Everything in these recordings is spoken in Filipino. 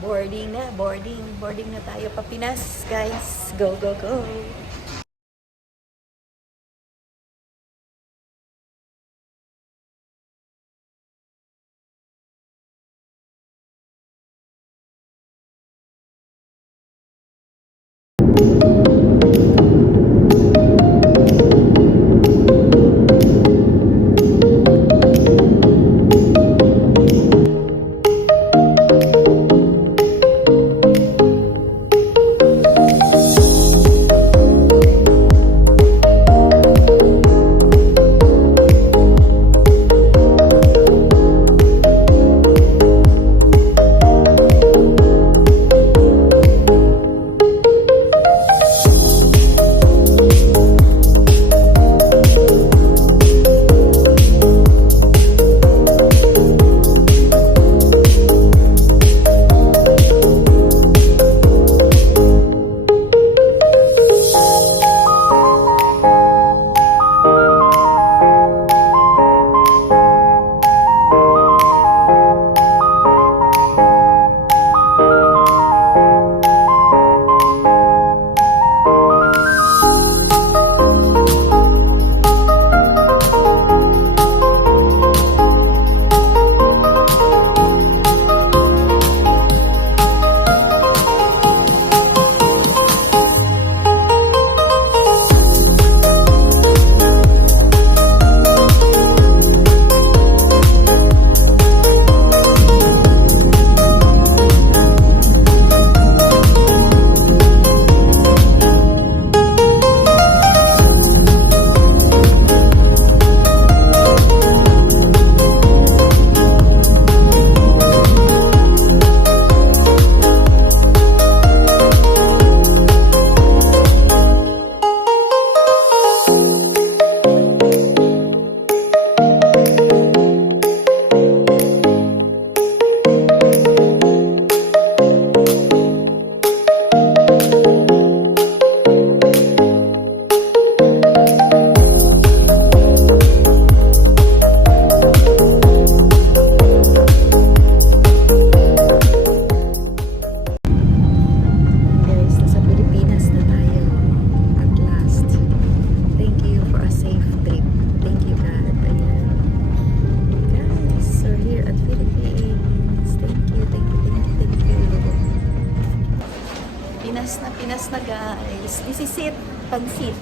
Boarding na, boarding. Boarding na tayo pa Pinas, guys. Go, go, go. Pinas na guys. This is it. Pansit.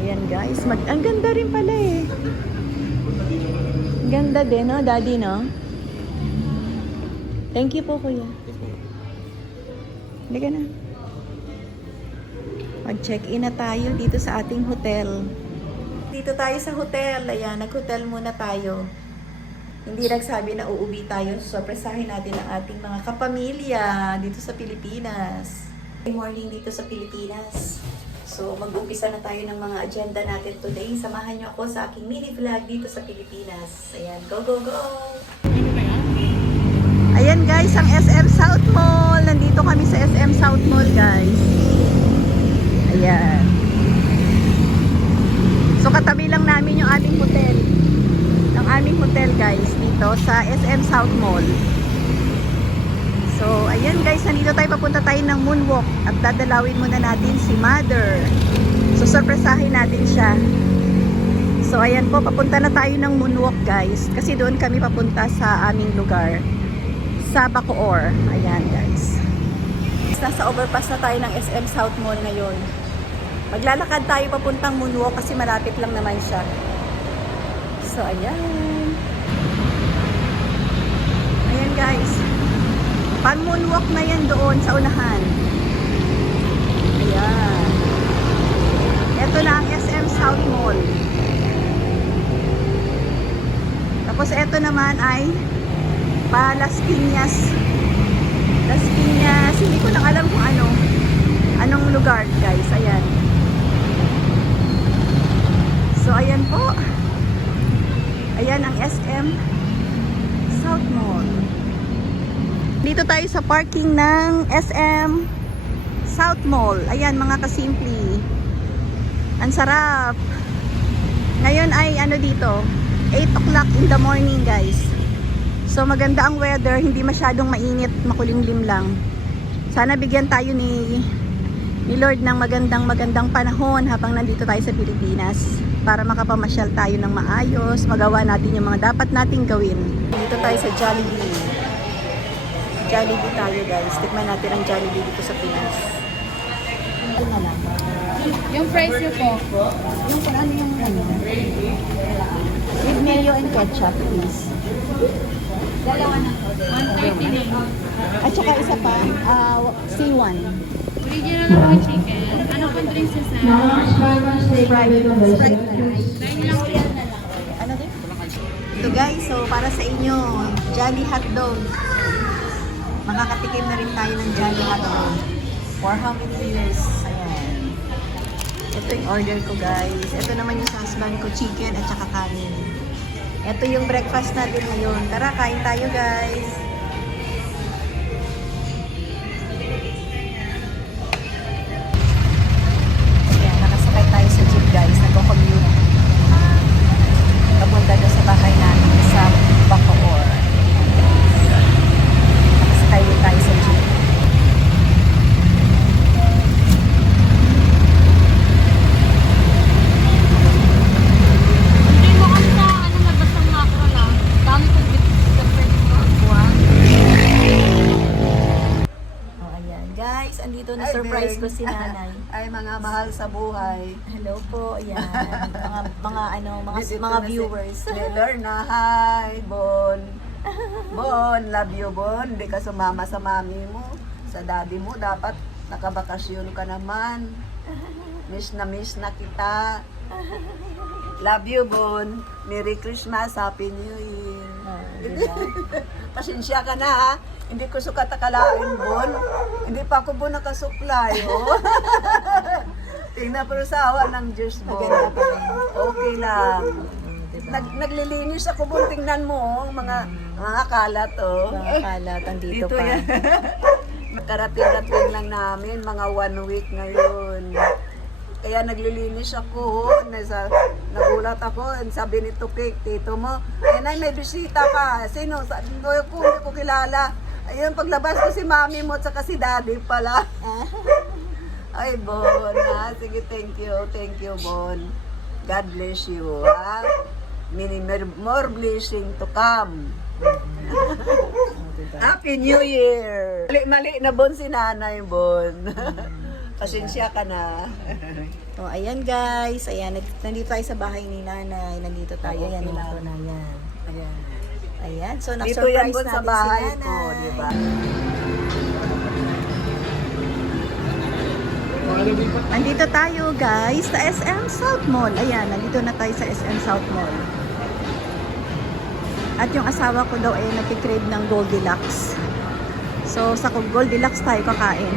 Ayan guys. Ang ganda rin pala eh. Ang ganda din, no? Daddy, no? Thank you po, kuya. Halika na. Mag-check-in na tayo dito sa ating hotel. Dito tayo sa hotel. Ayan, nag-hotel muna tayo. Hindi nagsabi na uuwi tayo. Sorpresahin natin ang ating mga kapamilya dito sa Pilipinas. Good morning dito sa Pilipinas. So, mag-umpisa na tayo ng mga agenda natin today. Samahan niyo ako sa aking mini vlog dito sa Pilipinas. Ayan, go, go, go! Ayan guys, ang SM South Mall. Nandito kami sa SM South Mall guys. Ayan. So, katabi lang namin yung aming hotel. Ang aming hotel guys dito sa SM South Mall. So ayan guys, nandito tayo, papunta tayo ng moonwalk at dadalawin muna natin si Mother. So surpresahin natin siya. So ayan po, papunta na tayo ng moonwalk guys, kasi doon kami papunta sa aming lugar sa Bacoor. Ayan guys, nasa overpass na tayo ng SM South Mall ngayon. Maglalakad tayo papuntang moonwalk kasi malapit lang naman siya. So, ayan. Ayan guys. Pan-moonwalk na yan doon sa unahan. Ayan. Ito na ang SM South Mall. Tapos ito naman ay Las Piñas. Las Piñas. Hindi ko lang alam kung anong lugar guys. Ayan. So, ayan po. Ayan ang SM South Mall. Dito tayo sa parking ng SM South Mall. Ayan mga kasimpli. Ang sarap. Ngayon ay dito 8 o'clock in the morning guys. So maganda ang weather, hindi masyadong mainit, makulimlim lang. Sana bigyan tayo ni Lord ng magandang panahon habang nandito tayo sa Pilipinas para makapamasyal tayo ng maayos, magawa natin yung mga dapat nating gawin. Dito tayo sa Jollibee. Jollibee tayo guys. Tikman natin ang Jollibee dito sa Pinas. Ito na lang. Yung price niyo po? Yung kung ano yung with mayo and ketchup please. Dalawa na po. 139. At saka isa pa, C1. Original na po chicken. Ano pang drinks sa sa? Sprite na lang. Ano din? Ito guys, so para sa inyo, Jolly Hotdog. Makakatikim na rin tayo ng Jolly Hotdog. For how many years? Ayan. Ito yung order ko guys. Ito naman yung sa husband ko, chicken at saka kanin. Ito yung breakfast natin ngayon. Tara, kain tayo guys. Ayan, nakasakay tayo sa jeep guys. Nagko-commute. Papunta doon sa bahay namin sa Bacoor. Nakasakay din tayo sa jeep. Hindi mo kami sa ano nagbasang macro lang. Dami kong sa first buwan. Oh, ayan. Guys, andito na surprise ko si nanay. Ay, mga mahal sa buhay. Hello po, ayan. Mga viewers. Learn na, hi, Bon. Bon, love you, Bon. Hindi ka sumama sa mami mo. Sa daddy mo, dapat nakabakasyon ka naman. Miss na kita. Love you, Bon. Merry Christmas, Happy New Year. Diba? Pasensya ka na, ha? Hindi ko sukat akalain, Bon. Hindi pa ako, Bon, nakasuklay, oh. Tingnan pero sa awa ng Diyos, Bon. Maganda pa rin. Okay lang. Diba? Naglilinis ako, Bon. Tingnan mo, oh, mga kalat, oh. Mga kalat, andito pa. yan. Karating-rating lang namin, mga 1 week ngayon. Kaya naglilinis ako, nagulat ako, sabi ni Tupik, tito mo, ay nay, may bisita ka. Sino? Sabi ko, hindi ko kilala. Ayun, paglabas ko si mami mo at saka si daddy pala. Ay, Bon, ha? Sige, thank you, Bon. God bless you, ha? More blessing to come. Happy New Year! Mali na, Bon, si nanay, Bon. Pasensya ka na. Oh, ayan guys. Ayan, nandito tayo sa bahay ni nanay. Nandito tayo. Ayan, nila ko na yan. Ayan. Ayan. So, Dito yan, na-surprise Bon, sa natin bahay si ko, nanay. di ba? Nandito tayo guys sa SM South Mall. Ayan, nandito na tayo sa SM South Mall. At yung asawa ko daw ay nagkikrave ng Goldilocks. So, sa Goldilocks tayo kakain.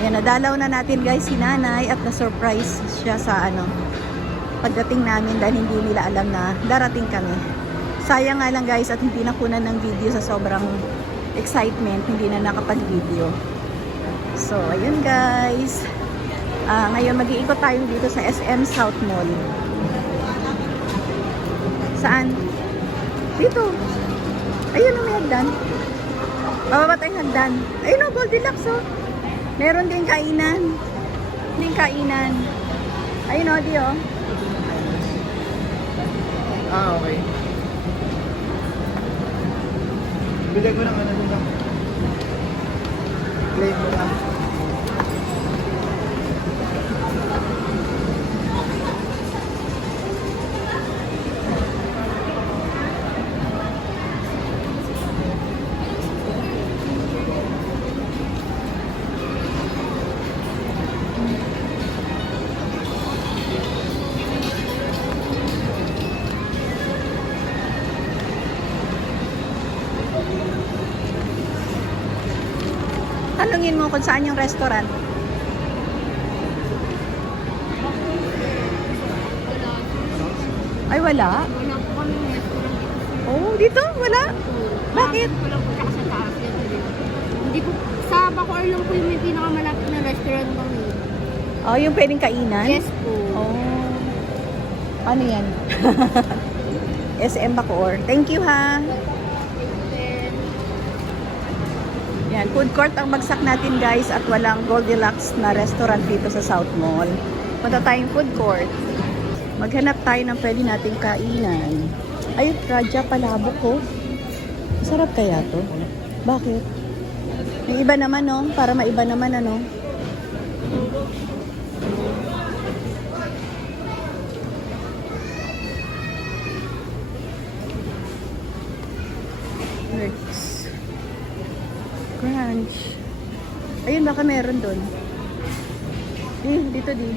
Ayan, nadalaw na natin guys si nanay at na-surprise siya sa pagdating namin dahil hindi nila alam na darating kami. Sayang nga lang guys at hindi nakunan ng video sa sobrang excitement, hindi na nakapag-video. So, ayun guys. Ngayon mag-iikot tayo dito sa SM South Mall. Saan? Dito. Ayun o, may hagdan. Bababa tayong hagdan. Ayun o, Goldilocks o. Meron din kainan. Ayun o, di o. Okay. Bilag mo ng ano nila. Claim mo lang. Tanungin mo kung saan yung restaurant. Ay, wala? Wala po kami restaurant. Oh, dito? Wala? Bakit? Wala po siya sa taas. Hindi po, sa Bacoor lang po yung may pinakamalapit na restaurant kami. Oh, yung pwedeng kainan? Yes po. Oh. Ano yan? SM Bacoor. Thank you ha. Ayan, food court ang bagsak natin guys at walang Goldilocks na restaurant dito sa South Mall. Punta tayong food court. Maghanap tayo ng pwede nating kainan. Ay, Raja Palabok ko. Sarap kaya to? Bakit? May iba naman no? Para maiba naman ano? Rex. Crunch. Ayun, baka meron doon. Dito din.